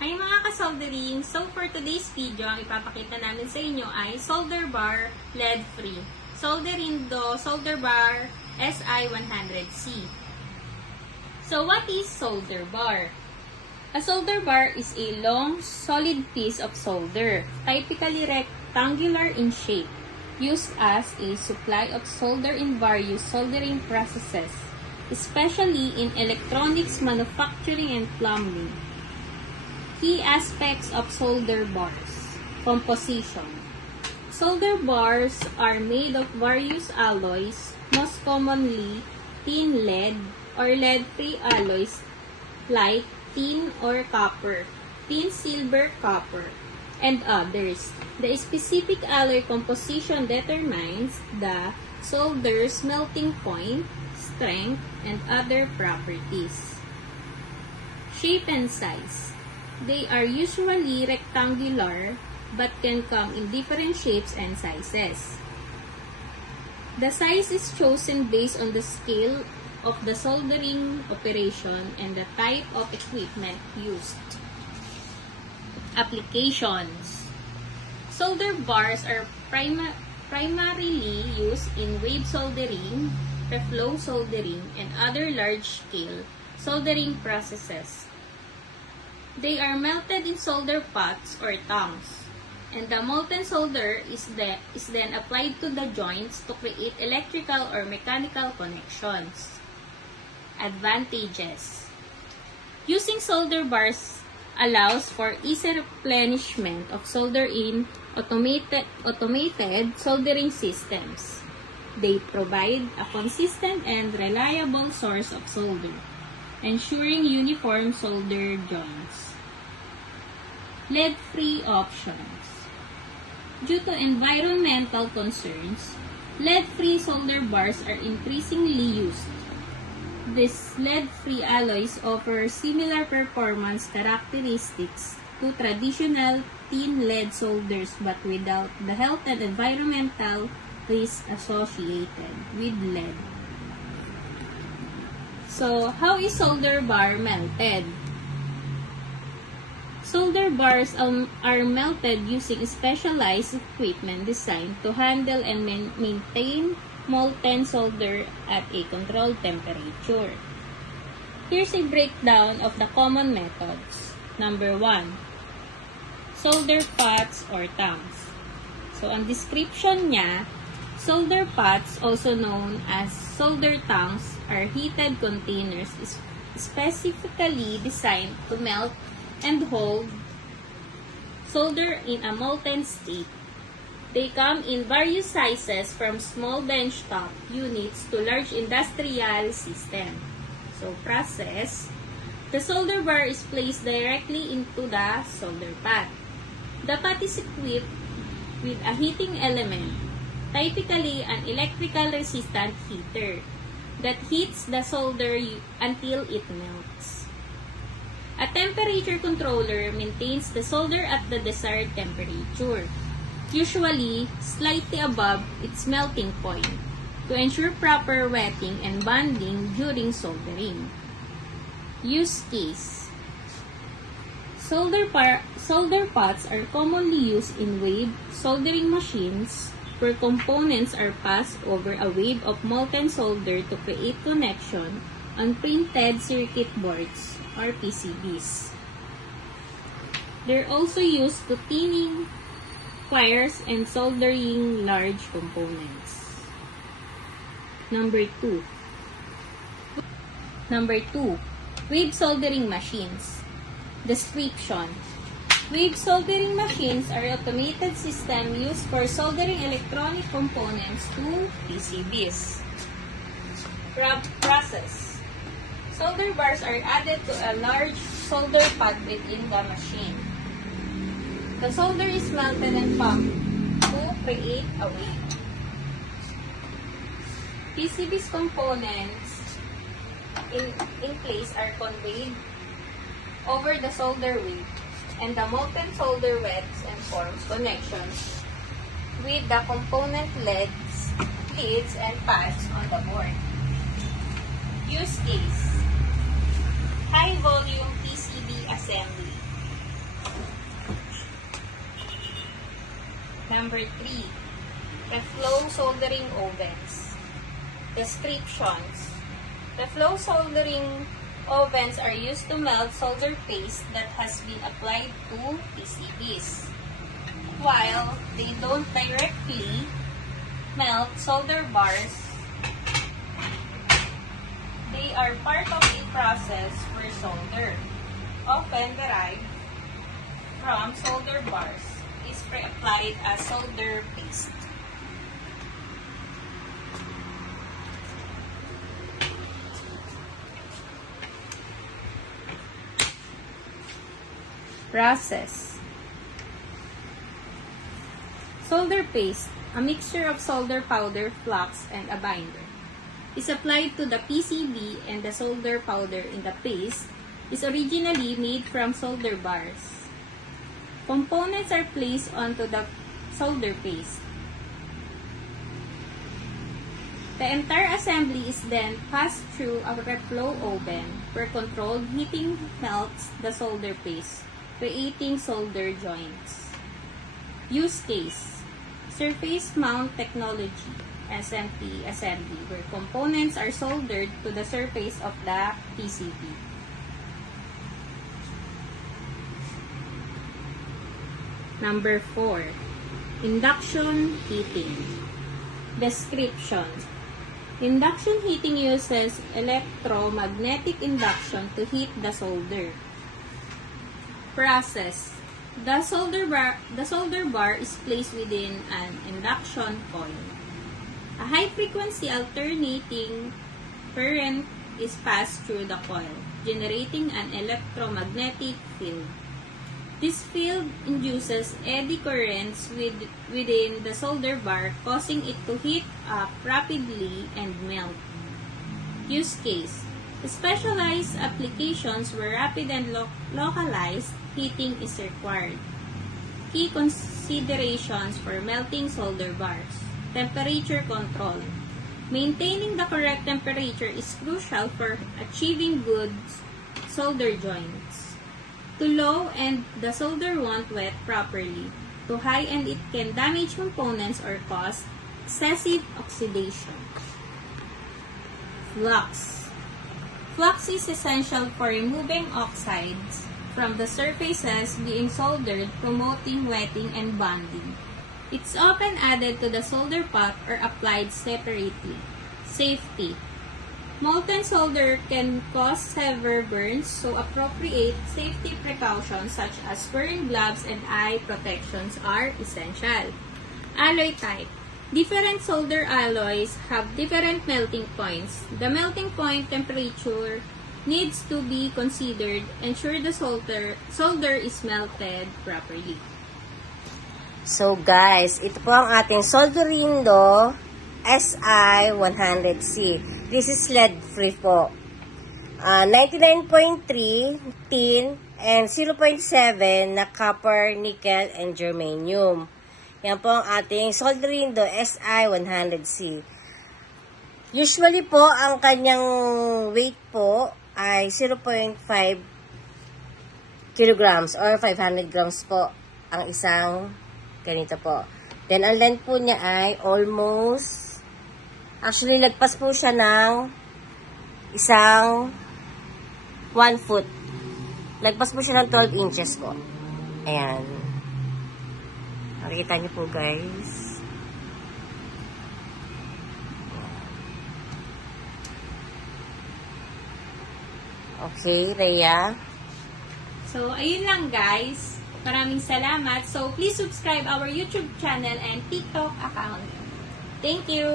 Hi mga ka-soldering! So for today's video, ang ipapakita namin sa inyo ay solder bar lead-free. Solderindo solder bar SI100C. So what is solder bar? A solder bar is a long, solid piece of solder, typically rectangular in shape, used as a supply of solder in various soldering processes, especially in electronics manufacturing and plumbing. Key aspects of solder bars. Composition. Solder bars are made of various alloys, most commonly tin lead or lead-free alloys like tin or copper, tin, silver, copper, and others. The specific alloy composition determines the solder's melting point, strength, and other properties. Shape and size. They are usually rectangular but can come in different shapes and sizes. The size is chosen based on the scale of the soldering operation and the type of equipment used. Applications. Solder bars are primarily used in wave soldering, reflow soldering, and other large-scale soldering processes. They are melted in solder pots or tongs, and the molten solder is then applied to the joints to create electrical or mechanical connections. Advantages. Using solder bars allows for easy replenishment of solder in automated soldering systems. They provide a consistent and reliable source of solder, ensuring uniform solder joints. Lead-free options. Due to environmental concerns, lead-free solder bars are increasingly used. These lead-free alloys offer similar performance characteristics to traditional tin lead solders but without the health and environmental risks associated with lead. So, how is solder bar melted? Solder bars are melted using specialized equipment designed to handle and maintain molten solder at a controlled temperature. Here's a breakdown of the common methods. Number 1. Solder pots or tongs. So, ang description niya, solder pots, also known as solder tongs, are heated containers specifically designed to melt and hold solder in a molten state. They come in various sizes from small benchtop units to large industrial system. So, process. The solder bar is placed directly into the solder pot. The pot is equipped with a heating element, typically an electrical resistant heater, that heats the solder until it melts. A temperature controller maintains the solder at the desired temperature, usually slightly above its melting point, to ensure proper wetting and bonding during soldering. Use case. Solder pots are commonly used in wave soldering machines where components are passed over a wave of molten solder to create connection on printed circuit boards or PCBs. They're also used to tinning wires and soldering large components. Number 2. Wave soldering machines. Description. Wave soldering machines are automated systems used for soldering electronic components to PCBs. Process. Solder bars are added to a large solder pot within the machine. The solder is melted and pumped to create a wave. PCB's components in place are conveyed over the solder wave, and the molten solder wets and forms connections with the component leads and pads on the board. Use case. High volume PCB assembly. Number 3, reflow soldering ovens. Descriptions. Reflow soldering ovens are used to melt solder paste that has been applied to PCBs. While they don't directly melt solder bars, they are part of a process where solder, often derived from solder bars, is pre-applied as solder paste. Process. Solder paste, a mixture of solder powder, flux, and a binder, is applied to the PCB, and the solder powder in the paste is originally made from solder bars. Components are placed onto the solder paste. The entire assembly is then passed through a reflow oven where controlled heating melts the solder paste, creating solder joints. Use case: surface mount technology, SMT assembly, where components are soldered to the surface of the PCB. Number 4, induction heating. Description. Induction heating uses electromagnetic induction to heat the solder. Process. The solder bar is placed within an induction coil. A high-frequency alternating current is passed through the coil, generating an electromagnetic field. This field induces eddy currents within the solder bar, causing it to heat up rapidly and melt. Use case: specialized applications where rapid and localized heating is required. Key considerations for melting solder bars. Temperature control. Maintaining the correct temperature is crucial for achieving good solder joints. Too low and the solder won't wet properly. Too high and it can damage components or cause excessive oxidation. Flux. Flux is essential for removing oxides from the surfaces being soldered, promoting wetting and bonding. It's often added to the solder pot or applied separately. Safety. Molten solder can cause severe burns, so appropriate safety precautions such as wearing gloves and eye protections are essential. Alloy type. Different solder alloys have different melting points. The melting point temperature needs to be considered. Ensure the solder is melted properly. So guys, ito po ang ating Solderindo SI100C. This is lead-free po. 99.3 tin and 0.7 na copper, nickel, and germanium. Yan po ang ating Solderindo SI100C. Usually po, ang kanyang weight po ay 0.5 kilograms or 500 grams po ang isang ganito po. Then, ang length po niya ay almost, actually, lagpas po siya ng isang 1 foot. Lagpas po siya ng 12 inches po. Ayan. Makikita niyo po, guys. Okay, Rhea. So, ayun lang guys. Maraming salamat. So, please subscribe our YouTube channel and TikTok account. Thank you!